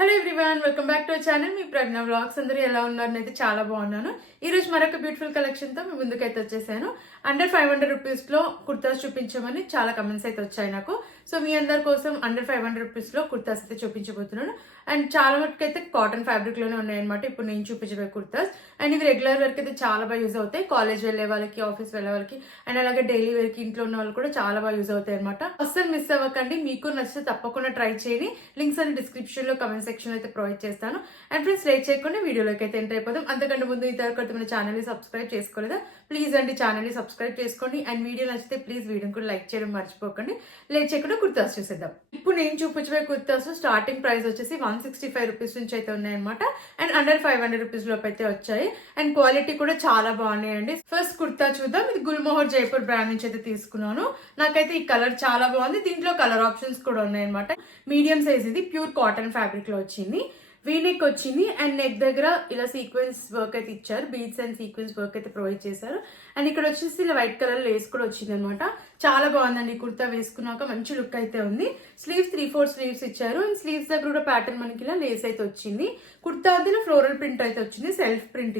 Hello everyone, welcome back to our channel. మీ Pragna vlogs. అందరూ ఎలా ఉన్నారు? అయితే చాలా బాగున్నాను. ఈ రోజు మరొక బ్యూటిఫుల్ కలెక్షన్ తో మీ ముందుకైతే వచ్చేసాను. అండర్ 500 రూపీస్ లో కుర్తాస్ చూపించమని చాలా కమెంట్స్ అయితే వచ్చాయి నాకు. సో మీ అందరి కోసం అండర్ 500 రూపీస్ లో కుర్తాస్ అయితే చూపించబోతున్నాను. అండ్ చాలా మటుకు అయితే కాటన్ ఫ్యాబ్రిక్ లోనే ఉన్నాయన్నమాట ఇప్పుడు నేను చూపించబోయే కుర్తాస్. అండ్ ఇవి రెగ్యులర్ వేర్ అయితే చాలా బాగా యూజ్ అవుతాయి. కాలేజ్ వెళ్ళే వాళ్ళకి, ఆఫీస్ వెళ్ళే వాళ్ళకి, అండ్ అలాగే డైలీ వేర్ కి ఇంట్లో ఉన్న వాళ్ళు కూడా చాలా బాగా యూజ్ అవుతాయి అనమాట. అస్సలు మిస్ అవ్వకండి. మీకు నచ్చితే తప్పకుండా ట్రై చేయండి. లింక్స్ అన్ని డిస్క్రిప్షన్ లో, కమెంట్ సెక్షన్ అయితే ప్రొవైడ్ చేస్తాను. అండ్ ఫ్రెండ్స్, లేట్ చేయకుండా వీడియోలోకి అయితే ఎంటర్ అయిపోతాం. అంతకంటే ముందు ఇంతవరకు మన ఛానల్ ని సబ్స్క్రైబ్ చేసుకోలేదా? ప్లీజ్ అండి ఛానల్ ని సబ్స్క్రైబ్ చేసుకోండి. అండ్ వీడియో నచ్చితే ప్లీజ్ వీడియోని కూడా లైక్ చేయడం మర్చిపోకండి. లేట్ చేయకుండా కుర్తాస్ చూసేద్దాం. ఇప్పుడు నేను చూపించబోయే కుర్తాస్ స్టార్టింగ్ ప్రైస్ వచ్చేసి 165 రూపీస్ నుంచి అయితే ఉన్నాయన్నమాట. అండ్ అండర్ 500 రూపీస్ లోపు అయితే వచ్చాయి. అండ్ క్వాలిటీ కూడా చాలా బాగున్నాయండి. ఫస్ట్ కుర్తా చూద్దాం. ఇది గుల్మోహర్ జైపూర్ బ్రాండ్ నుంచి అయితే తీసుకున్నాను. నాకైతే ఈ కలర్ చాలా బాగుంది. దీంట్లో కలర్ ఆప్షన్స్ కూడా ఉన్నాయన్నమాట. మీడియం సైజ్, ఇది ప్యూర్ కాటన్ ఫ్యాబ్రిక్ లో వచ్చింది. వీనెక్ వచ్చింది అండ్ నెక్ దగ్గర ఇలా సీక్వెన్స్ వర్క్ అయితే ఇచ్చారు. బీడ్స్ అండ్ సీక్వెన్స్ వర్క్ అయితే ప్రొవైడ్ చేశారు. అండ్ ఇక్కడ వచ్చేసి ఇలా వైట్ కలర్ లేస్ కూడా వచ్చింది అనమాట. చాలా బాగుందండి. కుర్తా వేసుకున్నాక మంచి లుక్ అయితే ఉంది. స్లీవ్స్ 3/4 స్లీవ్స్ ఇచ్చారు. అండ్ స్లీవ్స్ దగ్గర కూడా ప్యాటర్న్ మనకి ఇలా లేస్ అయితే వచ్చింది. కుర్తా అందులో ఫ్లోరల్ ప్రింట్ అయితే వచ్చింది. సెల్ఫ్ ప్రింట్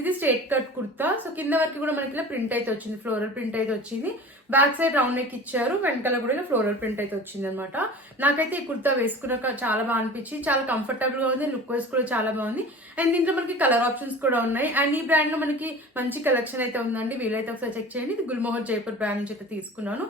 ఇది స్ట్రేట్ కట్ కుర్తా. సో కింద వరకు కూడా మనకి ఇలా ప్రింట్ అయితే వచ్చింది. ఫ్లోరల్ ప్రింట్ అయితే వచ్చింది. బ్యాక్ సైడ్ రౌండ్ నెక్ ఇచ్చారు. వెనకాల కూడా ఇలా ఫ్లోరల్ ప్రింట్ అయితే వచ్చింది అనమాట. నాకైతే ఈ కుర్తా వేసుకున్నాక చాలా బాగా అనిపించింది. చాలా కంఫర్టబుల్ గా ఉంది. లుక్ వైజ్ కూడా చాలా బాగుంది. అండ్ దీంట్లో మనకి కలర్ ఆప్షన్స్ కూడా ఉన్నాయి. అండ్ ఈ బ్రాండ్ లో మనకి మంచి కలెక్షన్ అయితే ఉందండి. వీలైతే ఒకసారి చెక్ చేయండి. ఇది గుల్మోహర్ జైపూర్ బ్రాండ్ నుంచి అయితే తీసుకున్నాను.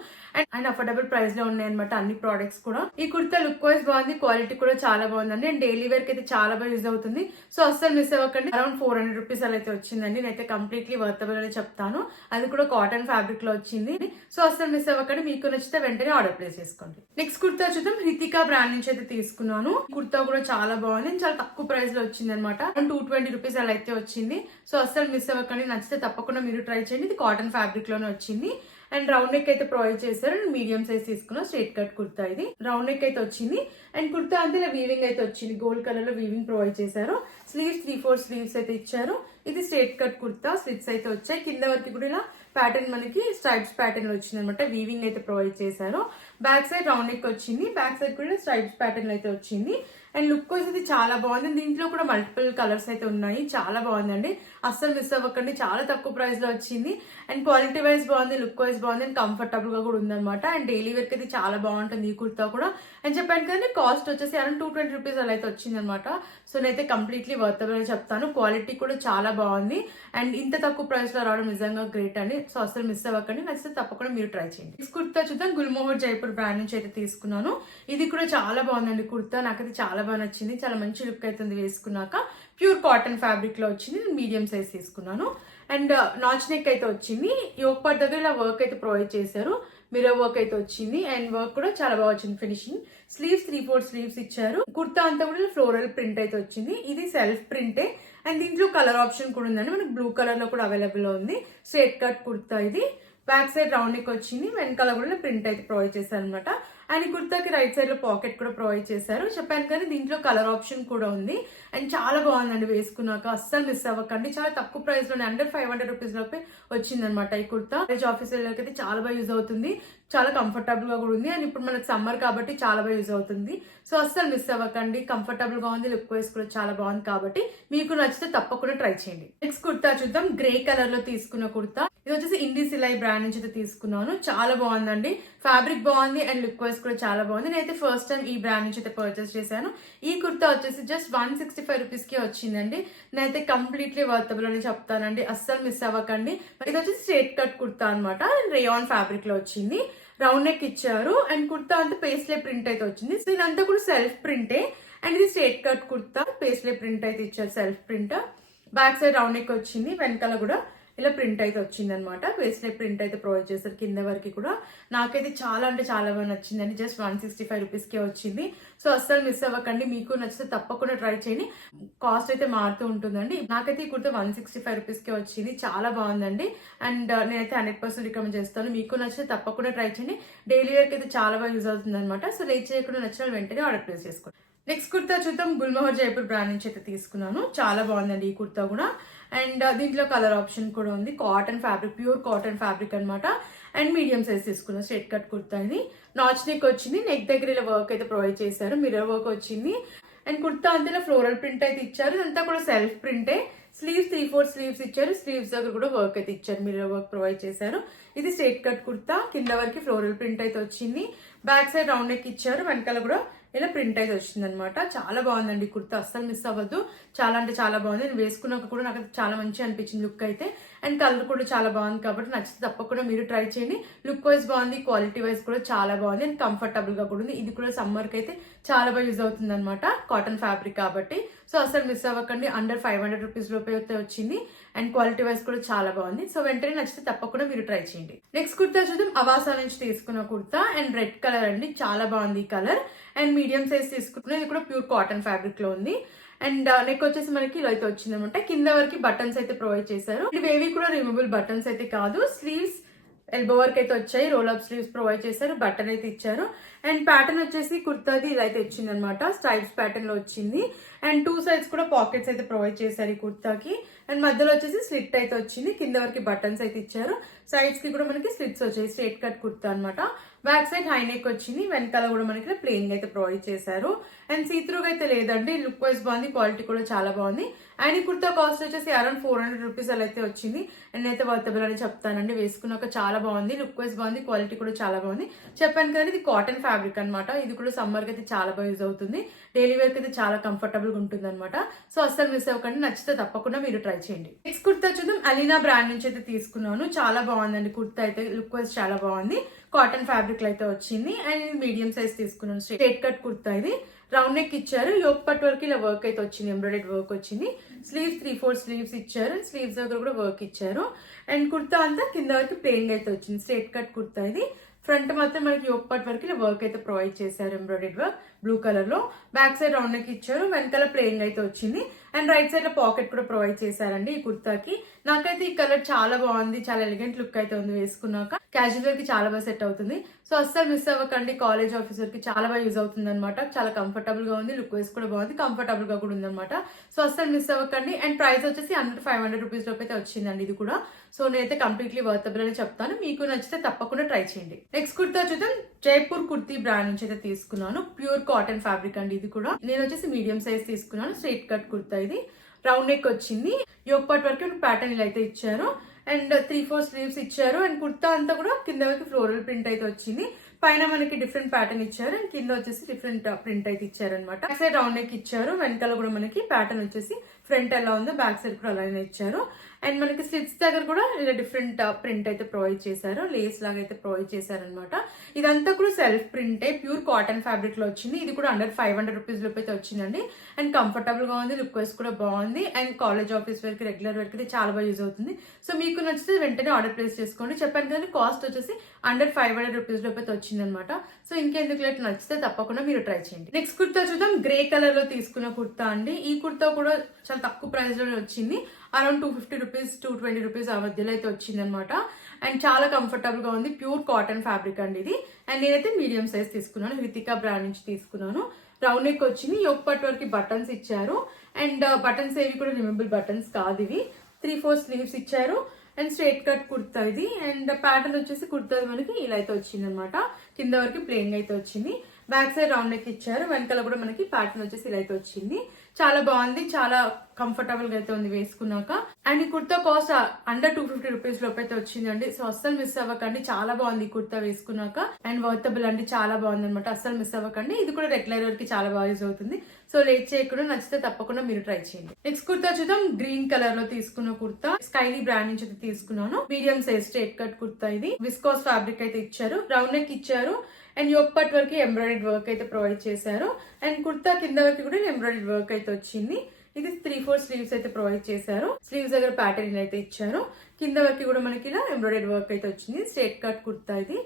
అండ్ అఫోర్డబుల్ ప్రైస్ లో ఉన్నాయి అనమాట అన్ని ప్రోడక్ట్స్ కూడా. ఈ కుర్తా లుక్ వైజ్ బాగుంది. క్వాలిటీ కూడా చాలా బాగుందండి. అండ్ డైలీ వేర్ కి అయితే చాలా బాగా యూజ్ అవుతుంది. సో అస్సలు మిస్ అవ్వకండి. అరౌండ్ 400 రూపీస్ అలా అయితే వచ్చిందండి. నేనైతే కంప్లీట్లీ వర్తబుల్ అని చెప్తాను. అది కూడా కాటన్ ఫ్యాబ్రిక్ లో వచ్చింది. సో అస్సలు మిస్ అవ్వకండి. మీకు నచ్చితే వెంటనే ఆర్డర్ ప్లేస్ చేసుకోండి. నెక్స్ట్ కుర్తా చూద్దాం. రితికా బ్రాండ్ నుంచి అయితే తీసుకున్నాను. కుర్తా కూడా చాలా బాగుంది. చాలా తక్కువ ప్రైస్ లో వచ్చింది అనమాట. 220 రూపీస్ అలా అయితే వచ్చింది. సో అస్సలు మిస్ అవ్వకండి. నచ్చితే తప్పకుండా మీరు ట్రై చేయండి. ఇది కాటన్ ఫ్యాబ్రిక్ లోనే వచ్చింది. అండ్ రౌండ్ నెక్ అయితే ప్రొవైడ్ చేశారు. అండ్ మీడియం సైజ్ తీసుకున్న స్ట్రేట్ కట్ కుర్తా ఇది. రౌండ్ నెక్ అయితే వచ్చింది. అండ్ కుర్తా అంతా ఇలా వీవింగ్ అయితే వచ్చింది. గోల్డ్ కలర్ లో వీవింగ్ ప్రొవైడ్ చేశారు. స్లీవ్స్ 3/4 స్లీవ్స్ అయితే ఇచ్చారు. ఇది స్ట్రేట్ కట్ కుర్తా. స్లిట్స్ అయితే వచ్చాయి. కింద వరకు కూడా ఇలా ప్యాటర్న్ మనకి స్ట్రైప్స్ ప్యాటర్న్ వచ్చింది అనమాట. వీవింగ్ అయితే ప్రొవైడ్ చేశారు. బ్యాక్ సైడ్ రౌండ్ నెక్ వచ్చింది. బ్యాక్ సైడ్ కూడా స్ట్రైప్స్ ప్యాటర్న్ అయితే వచ్చింది. అండ్ లుక్ వచ్చేది చాలా బాగుంది. దీంట్లో కూడా మల్టిపుల్ కలర్స్ అయితే ఉన్నాయి. చాలా బాగుందండి. అస్సలు మిస్ అవ్వకండి. చాలా తక్కువ ప్రైస్ లో వచ్చింది. అండ్ క్వాలిటీ వైజ్ బాగుంది, లుక్ వైజ్ బాగుంది, అండ్ కంఫర్టబుల్ గా కూడా ఉందన్నమాట. అండ్ డైలీ వేర్ కి అయితే చాలా బాగుంటుంది ఈ కుర్తా కూడా. అండ్ చెప్పాను కదండి, కాస్ట్ వచ్చేసి అరౌండ్ 220 రూపీస్ అలా అయితే వచ్చింది అనమాట. సో నేనైతే కంప్లీట్లీ వర్తబుల్ అని చెప్తాను. క్వాలిటీ కూడా చాలా బాగుంది. అండ్ ఇంత తక్కువ ప్రైస్ లో రావడం నిజంగా గ్రేట్ అండి. సో అసలు మిస్ అవ్వకండి. నచ్చితే తప్పకుండా మీరు ట్రై చేయండి. నెక్స్ట్ కుర్తా చూద్దాం. గుల్మోహర్ జైపూర్ బ్రాండ్ నుంచి అయితే తీసుకున్నాను. ఇది కూడా చాలా బాగుందండి కుర్తా. నాకైతే చాలా బాగా నచ్చింది. చాలా మంచి లుక్ అవుతుంది వేసుకున్నాక. ప్యూర్ కాటన్ ఫ్యాబ్రిక్ లో వచ్చింది. మీడియం సైజ్ తీసుకున్నాను. అండ్ నాచ్ నెక్ అయితే వచ్చింది. యోక్ పార్ట్ దగ్గర ఇలా వర్క్ అయితే ప్రొవైడ్ చేశారు. మిర్రర్ వర్క్ అయితే వచ్చింది. అండ్ వర్క్ కూడా చాలా బాగా వచ్చింది ఫినిషింగ్. స్లీవ్స్ 3/4 స్లీవ్స్ ఇచ్చారు. కుర్తా అంతా కూడా ఫ్లోరల్ ప్రింట్ అయితే వచ్చింది. ఇది సెల్ఫ్ ప్రింటే. అండ్ దీంట్లో కలర్ ఆప్షన్ కూడా ఉందండి. మనకి బ్లూ కలర్ లో కూడా అవైలబుల్ ఉంది. స్ట్రేట్ కట్ కుర్తా ఇది. బ్యాక్ సైడ్ రౌండ్ నెక్ వచ్చింది. వెనకాల కూడా ప్రింట్ అయితే ప్రొవైడ్ చేశారు అనమాట. అండ్ ఈ కుర్తాకి రైట్ సైడ్ లో పాకెట్ కూడా ప్రొవైడ్ చేశారు. చెప్పాను కానీ దీంట్లో కలర్ ఆప్షన్ కూడా ఉంది. అండ్ చాలా బాగుందండి వేసుకున్నాక. అస్సలు మిస్ అవ్వకండి. చాలా తక్కువ ప్రైస్ లోనే అండర్ 500 రూపీస్ లోపే వచ్చిందనమాట ఈ కుర్తా. ఆఫీస్ వెళ్ళకి అయితే చాలా బాగా యూజ్ అవుతుంది. చాలా కంఫర్టబుల్ గా కూడా ఉంది. అండ్ ఇప్పుడు మనకి సమ్మర్ కాబట్టి చాలా బాగా యూజ్ అవుతుంది. సో అస్సలు మిస్ అవ్వకండి. కంఫర్టబుల్ గా ఉంది. లుక్ వైజ్ కూడా చాలా బాగుంది కాబట్టి మీకు నచ్చితే తప్పకుండా ట్రై చేయండి. నెక్స్ట్ కుర్తా చూద్దాం. గ్రే కలర్ లో తీసుకున్న కుర్తా. ఇది వచ్చేసి ఇండి సిలై బ్రాండ్ నుంచి అయితే తీసుకున్నాను. చాలా బాగుందండి. ఫ్యాబ్రిక్ బాగుంది. అండ్ లుక్ వైజ్ కూడా చాలా బాగుంది. నేనైతే ఫస్ట్ టైం ఈ బ్రాండ్ నుంచి అయితే పర్చేస్ చేశాను. ఈ కుర్తా వచ్చేసి జస్ట్ 165 రూపీస్ కి వచ్చిందండి. నేనైతే కంప్లీట్లీ వర్తబుల్ అని చెప్తానండి. అస్సలు మిస్ అవ్వకండి. ఇది వచ్చేసి స్ట్రేట్ కట్ కుర్తా అనమాట. రేయాన్ ఫ్యాబ్రిక్ లో వచ్చింది. రౌండ్ నెక్ ఇచ్చారు. అండ్ కుర్తా అంతా పేస్లే ప్రింట్ అయితే వచ్చింది. సో ఇదంతా కూడా సెల్ఫ్ ప్రింటే. అండ్ ఇది స్ట్రేట్ కట్ కుర్తా. పేస్లే ప్రింట్ అయితే ఇచ్చారు. Self print. Back side round neck వచ్చింది. వెనకాల కూడా ఇలా ప్రింట్ అయితే వచ్చింది అనమాట. వేస్లే ప్రింట్ అయితే ప్రొవైడ్ చేస్తారు కింద వరకు కూడా. నాకైతే చాలా అంటే చాలా బాగా నచ్చిందండి. జస్ట్ 165 రూపీస్ కే వచ్చింది. సో అస్సలు మిస్ అవ్వకండి. మీకు నచ్చితే తప్పకుండా ట్రై చేయండి. కాస్ట్ అయితే మారుతూ ఉంటుందండి. నాకైతే ఈ కుర్తా 165 రూపీస్ కే వచ్చింది. చాలా బాగుందండి. అండ్ నేనైతే 100% రికమెండ్ చేస్తాను. మీకు నచ్చితే తప్పకుండా ట్రై చేయండి. డైలీ వేర్ కి అయితే చాలా బాగా యూజ్ అవుతుంది అనమాట. సో లేట్ చేయకుండా నచ్చిన వెంటనే ఆర్డర్ ప్లేస్ చేసుకోండి. నెక్స్ట్ కుర్తా చూద్దాం. గుల్మోహర్ జైపూర్ బ్రాండ్ నుంచి అయితే తీసుకున్నాను. చాలా బాగుందండి ఈ కుర్తా కూడా. అండ్ దీంట్లో కలర్ ఆప్షన్ కూడా ఉంది. Cotton fabric, pure cotton fabric అనమాట. అండ్ మీడియం సైజ్ తీసుకున్నాను. స్ట్రేట్ కట్ కుర్తా ఇది. నాచ్ నెక్ వచ్చింది. నెక్ దగ్గర ఇలా వర్క్ అయితే ప్రొవైడ్ చేశారు. మిర్రర్ వర్క్ వచ్చింది. అండ్ కుర్తా అంతా ఫ్లోరల్ ప్రింట్ అయితే ఇచ్చారు. ఇదంతా కూడా సెల్ఫ్ ప్రింటే. స్లీవ్స్ 3/4 స్లీవ్స్ ఇచ్చారు. స్లీవ్స్ దగ్గర కూడా వర్క్ అయితే ఇచ్చారు, మిర్రర్ వర్క్ ప్రొవైడ్ చేశారు. ఇది స్ట్రైట్ కట్ కుర్తా, కింద వరకు ఫ్లోరల్ ప్రింట్ అయితే వచ్చింది. బ్యాక్ సైడ్ రౌండ్ నెక్ ఇచ్చారు, వెనకాల కూడా ఇలా ప్రింట్ అయితే వచ్చింది అనమాట. చాలా బాగుందండి కుర్తా, అస్సలు మిస్ అవ్వద్దు. చాలా అంటే చాలా బాగుంది. నేను వేసుకున్నాక కూడా నాకు చాలా మంచిగా అనిపించింది లుక్ అయితే. అండ్ కలర్ కూడా చాలా బాగుంది కాబట్టి నచ్చితే తప్పకుండా మీరు ట్రై చేయండి. లుక్ వైజ్ బాగుంది, క్వాలిటీ వైజ్ కూడా చాలా బాగుంది, అండ్ కంఫర్టబుల్ గా కూడా ఉంది. ఇది కూడా సమ్మర్ కి అయితే చాలా బాగా యూజ్ అవుతుంది అనమాట, కాటన్ ఫ్యాబ్రిక్ కాబట్టి. సో అసలు మిస్ అవ్వకండి. అండర్ 500 రూపీస్ లోపే అయితే వచ్చింది, అండ్ క్వాలిటీ వైజ్ కూడా చాలా బాగుంది. సో వెంటనే నచ్చితే తప్పకుండా మీరు ట్రై చేయండి. నెక్స్ట్ కుర్తా చూద్దాం. అవాసా నుంచి తీసుకున్న కుర్తా, అండ్ రెడ్ కలర్ అండి, చాలా బాగుంది ఈ కలర్. అండ్ మీడియం సైజ్ తీసుకుంటున్నా, ఇది కూడా ప్యూర్ కాటన్ ఫ్యాబ్రిక్ లో ఉంది. అండ్ నెక్ వచ్చేసి మనకి ఇలా అయితే వచ్చింది అనమాట. కింద వరకు బటన్స్ అయితే ప్రొవైడ్ చేశారు. ఇవేవి కూడా రిమూవబుల్ బటన్స్ అయితే కాదు. స్లీవ్స్ ఎల్బో వర్క్ అయితే వచ్చాయి, రోల్ అప్ స్లీవ్స్ ప్రొవైడ్ చేశారు, బటన్ అయితే ఇచ్చారు. అండ్ ప్యాటర్న్ వచ్చేసి కుర్తాది ఇలా అయితే వచ్చింది అనమాట, స్ట్రైప్స్ ప్యాటర్న్ లో వచ్చింది. అండ్ 2 సైడ్స్ కూడా పాకెట్స్ అయితే ప్రొవైడ్ చేశారు ఈ కుర్తాకి. అండ్ మధ్యలో వచ్చేసి స్లిట్ అయితే వచ్చింది, కింద వరకు బటన్స్ అయితే ఇచ్చారు. సైడ్స్ కి కూడా మనకి స్లిట్స్ వచ్చాయి. స్ట్రైట్ కట్ కుర్తా అనమాట. బ్యాక్ సైడ్ హై నెక్ వచ్చింది, వెనకాల కూడా మనకి ప్లెయిన్ అయితే ప్రొవైడ్ చేశారు. అండ్ సీత్రూగా అయితే లేదండి, లుక్ వైజ్ బాగుంది, క్వాలిటీ కూడా చాలా బాగుంది. అండ్ ఈ కుర్తా కాస్ట్ వచ్చేసి అరౌండ్ 400 రూపీస్ అలా అయితే వచ్చింది. అండ్ నేనైతే వర్తబుల్ అని చెప్తానండి. వేసుకున్నాక చాలా బాగుంది, లుక్ వైజ్ బాగుంది, క్వాలిటీ కూడా చాలా బాగుంది. చెప్పాను కదా, ఇది కాటన్ ఫ్యాబ్రిక్ అనమాట. ఇది కూడా సమ్మర్ కి అయితే చాలా బాగా యూజ్ అవుతుంది. డైలీ వేర్ కి అయితే చాలా కంఫర్టబుల్ గా ఉంటుంది అనమాట. సో అస్సలు మిస్ అవ్వకండి, నచ్చితే తప్పకుండా మీరు ట్రై చేయండి. నెక్స్ట్ కుర్తా చూద్దాం. అలీనా బ్రాండ్ నుంచి అయితే తీసుకున్నాను. చాలా బాగుందండి కుర్తా అయితే, లుక్ వైజ్ చాలా బాగుంది. కాటన్ ఫ్యాబ్రిక్ లో అయితే వచ్చింది. అండ్ మీడియం సైజ్ తీసుకున్నాను. స్ట్రైట్ కట్ కుర్తా ఇది. రౌండ్ నెక్ ఇచ్చారు, యోక్ పట్ వరకు ఇలా వర్క్ అయితే వచ్చింది, ఎంబ్రాయిడెడ్ వర్క్ వచ్చింది. స్లీవ్స్ 3/4 స్లీవ్స్ ఇచ్చారు, స్లీవ్స్ దగ్గర కూడా వర్క్ ఇచ్చారు. అండ్ కుర్తా అంతా కింద వరకు ప్లెయిన్ అయితే వచ్చింది. స్ట్రైట్ కట్ కుర్తా ఇది. ఫ్రంట్ మాత్రం మనకి యోక్ పట్ వరకు ఇలా వర్క్ అయితే ప్రొవైడ్ చేశారు, ఎంబ్రాయిడెడ్ వర్క్ బ్లూ కలర్ లో. బ్యాక్ సైడ్ రౌండ్ నెక్ ఇచ్చారు, వెనకాల ప్లెయిన్ అయితే వచ్చింది. అండ్ రైట్ సైడ్ లో పాకెట్ కూడా ప్రొవైడ్ చేశారండి ఈ కుర్తాకి. నాకైతే ఈ కలర్ చాలా బాగుంది, చాలా ఎలిగెంట్ లుక్ అయితే ఉంది వేసుకున్నాక. క్యాజువల్ వేర్ కి చాలా బాగా సెట్ అవుతుంది. సో అస్సలు మిస్ అవ్వకండి, కాలేజ్ ఆఫీసర్ కి చాలా బాగా యూజ్ అవుతుంది అనమాట. చాలా కంఫర్టబుల్ గా ఉంది, లుక్ వైజ్ కూడా బాగుంది, కంఫర్టబుల్ గా కూడా ఉంది అనమాట. సో అస్సలు మిస్ అవ్వకండి. అండ్ ప్రైస్ వచ్చేసి అండర్ 500 రూపీస్ లోపు అయితే వచ్చిందండి ఇది కూడా. సో నేనైతే కంప్లీట్లీ వర్తబుల్ అని చెప్తాను, మీకు నచ్చితే తప్పకుండా ట్రై చేయండి. నెక్స్ట్ కుర్తా చూద్దాం. జైపూర్ కుర్తీ బ్రాండ్ నుంచి అయితే తీసుకున్నాను. ప్యూర్ కాటన్ ఫ్యాబ్రిక్ అండి ఇది కూడా. నేను వచ్చేసి మీడియం సైజ్ తీసుకున్నాను. స్ట్రైట్ కట్ కుర్తా ఇది. రౌండ్ నెక్ వచ్చింది, యోక్ పార్ట్ వరకు ప్యాటర్న్ ఇలా అయితే ఇచ్చారు. అండ్ 3/4 స్లీవ్స్ ఇచ్చారు. అండ్ కుర్తా అంతా కూడా కింద వరకు ఫ్లోరల్ ప్రింట్ అయితే వచ్చింది. పైన మనకి డిఫరెంట్ ప్యాటర్న్ ఇచ్చారు, అండ్ కింద వచ్చేసి డిఫరెంట్ ప్రింట్ అయితే ఇచ్చారు అనమాట. బ్యాక్ సైడ్ రౌండ్ నెక్ ఇచ్చారు, వెనకాల కూడా మనకి ప్యాటర్న్ వచ్చేసి ఫ్రంట్ ఎలా ఉందో బ్యాక్ సైడ్ కూడా అలానే ఇచ్చారు. అండ్ మనకి స్లిట్స్ దగ్గర కూడా ఇలా డిఫరెంట్ ప్రింట్ అయితే ప్రొవైడ్ చేశారు, లేస్ లాగా అయితే ప్రొవైడ్ చేశారనమాట. ఇదంతా కూడా సెల్ఫ్ ప్రింటే, ప్యూర్ కాటన్ ఫ్యాబ్రిక్ లో వచ్చింది. ఇది కూడా అండర్ 500 రూపీస్ లోపు అయితే వచ్చిందండి. అండ్ కంఫర్టబుల్ గా ఉంది, లుక్ వైజ్ కూడా బాగుంది. అండ్ కాలేజ్ ఆఫీస్ వేర్ కి, రెగ్యులర్ వేర్ కి అయితే చాలా బాగా యూజ్ అవుతుంది. సో మీకు నచ్చితే వెంటనే ఆర్డర్ ప్లేస్ చేసుకోండి. చెప్పాను కదా, కాస్ట్ వచ్చేసి అండర్ 500 రూపీస్ లోపు అయితే వచ్చిందనమాట. సో ఇంకెందుకు లేట్, నచ్చితే తప్పకుండా మీరు ట్రై చేయండి. నెక్స్ట్ కుర్తా చూద్దాం. గ్రే కలర్ లో తీసుకున్న కుర్తా అండి. ఈ కుర్తా కూడా చాలా తక్కువ ప్రైస్ లోనే వచ్చింది. అరౌండ్ 250 రూపీస్ 220 రూపీస్ ఆ మధ్యలో అయితే వచ్చింది అనమాట. అండ్ చాలా కంఫర్టబుల్ గా ఉంది, ప్యూర్ కాటన్ ఫ్యాబ్రిక్ అండి ఇది. అండ్ నేనైతే మీడియం సైజ్ తీసుకున్నాను, హృతికా బ్రాండ్ నుంచి తీసుకున్నాను. రౌండ్ నెక్ వచ్చింది, యోక్ పట్ వరకు బటన్స్ ఇచ్చారు. అండ్ బటన్స్ ఏవి కూడా రిమూవబుల్ బటన్స్ కాదు ఇవి. 3/4 స్లీవ్స్ ఇచ్చారు. అండ్ స్ట్రైట్ కట్ కుర్తా ఇది. అండ్ ప్యాటర్న్ వచ్చేసి కుర్తా మనకి ఇలా అయితే వచ్చింది అనమాట. కింద వరకు ప్లెయిన్ అయితే వచ్చింది. బ్యాక్ సైడ్ రౌండ్ నెక్ ఇచ్చారు, వెనకాల కూడా మనకి ప్యాటర్న్ వచ్చేసి ఇలా అయితే వచ్చింది. చాలా బాగుంది, చాలా కంఫర్టబుల్ గా అయితే ఉంది వేసుకున్నాక. అండ్ ఈ కుర్తా కాస్ట్ అండర్ 250 రూపీస్ లోపు అయితే వచ్చిందండి. సో అస్సలు మిస్ అవ్వకండి, చాలా బాగుంది ఈ కుర్తా వేసుకున్నాక. అండ్ వర్తబుల్ అండి, చాలా బాగుంది అనమాట. అస్సలు మిస్ అవ్వకండి. ఇది కూడా రెగ్యులర్ వేర్ కి చాలా బాగా యూజ్ అవుతుంది. సో లేట్ చేయకుండా, నచ్చితే తప్పకుండా మీరు ట్రై చేయండి. నెక్స్ట్ కుర్తా చూద్దాం. గ్రీన్ కలర్ లో తీసుకున్న కుర్తా, స్కైలీ బ్రాండ్ నుంచి అయితే తీసుకున్నాను. Medium size straight cut kurta ఇది. విస్కోస్ ఫ్యాబ్రిక్ అయితే ఇచ్చారు, రౌండ్ నెక్ ఇచ్చారు. అండ్ యోక్ పట్ వరకు ఎంబ్రాయిడెడ్ వర్క్ అయితే ప్రొవైడ్ చేశారు. అండ్ కుర్తా కింద వరకు కూడా ఎంబ్రాయిడెడ్ వర్క్ అయితే వచ్చింది. ఇది 3/4 స్లీవ్స్ అయితే ప్రొవైడ్ చేశారు. స్లీవ్స్ దగ్గర ప్యాటర్న్ అయితే ఇచ్చారు. కింద వరకు కూడా మనకి ఇలా ఎంబ్రాయిడెడ్ వర్క్ అయితే వచ్చింది. స్ట్రైట్ కట్ కుర్తా ఇది.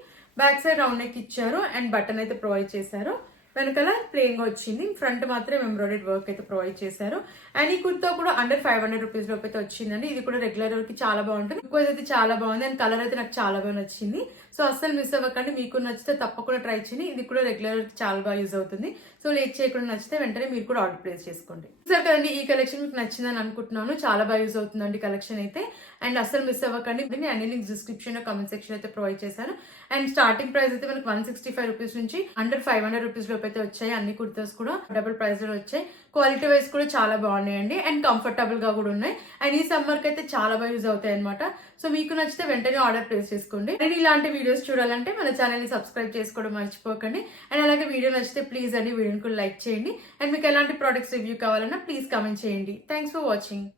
బ్యాక్ సైడ్ రౌండ్ నెక్ ఇచ్చారు. అండ్ బటన్ అయితే ప్రొవైడ్ చేశారు. వెనకాల ప్లెయిన్ గా వచ్చింది, ఫ్రంట్ మాత్రం ఎంబ్రాయిడెడ్ వర్క్ అయితే ప్రొవైడ్ చేశారు. అండ్ ఈ కుర్తా కూడా అండర్ 500 రూపీస్ లోపు అయితే వచ్చిందండి. ఇది కూడా రెగ్యులర్ వేర్ కి చాలా బాగుంటుంది, లుక్ అయితే చాలా బాగుంది. అండ్ కలర్ అయితే నాకు చాలా బాగా నచ్చింది. సో అస్సలు మిస్ అవ్వకండి, మీకు నచ్చితే తప్పకుండా ట్రై చేయండి. ఇది కూడా రెగ్యులర్ వేర్ కి చాలా బాగా యూజ్ అవుతుంది. సో లేట్ చేయకుండా, నచ్చితే వెంటనే మీరు కూడా ఆర్డర్ ప్లేస్ చేసుకోండి. సరే కదండి, ఈ కలెక్షన్ మీకు నచ్చిందని అనుకుంటున్నాను. చాలా బాగా యూజ్ అవుతుందండి కలెక్షన్ అయితే. అండ్ అస్సలు మిస్ అవ్వకండి. నేను అన్ని లింక్స్ డిస్క్రిప్షన్ లో, కామెంట్ సెక్షన్ అయితే ప్రొవైడ్ చేశాను. అండ్ స్టార్టింగ్ ప్రైస్ అయితే మనకి 165 రూపీస్ నుంచి అండర్ 500 రూపీస్ లోపు అయితే వచ్చాయి. అన్ని కుర్తాస్ కూడా డబుల్ ప్రైస్ లో వచ్చాయి. క్వాలిటీ వైజ్ కూడా చాలా బాగున్నాయండి అండ్ కంఫర్టబుల్ గా కూడా ఉన్నాయి. అండ్ ఈ సమ్మర్ కి అయితే చాలా బాగా యూజ్ అవుతాయి అనమాట. సో మీకు నచ్చితే వెంటనే ఆర్డర్ ప్లేస్ చేసుకోండి. అండ్ ఇలాంటి వీడియోస్ చూడాలంటే మన ఛానల్ ని సబ్స్క్రైబ్ చేసుకోవడం మర్చిపోకండి. అండ్ అలాగే వీడియో నచ్చితే ప్లీజ్ అండి వీడియోని కూడా లైక్ చేయండి. అండ్ మీకు ఎలాంటి ప్రొడక్ట్స్ రివ్యూ కావాలన్నా ప్లీజ్ కామెంట్ చేయండి. Thanks for watching.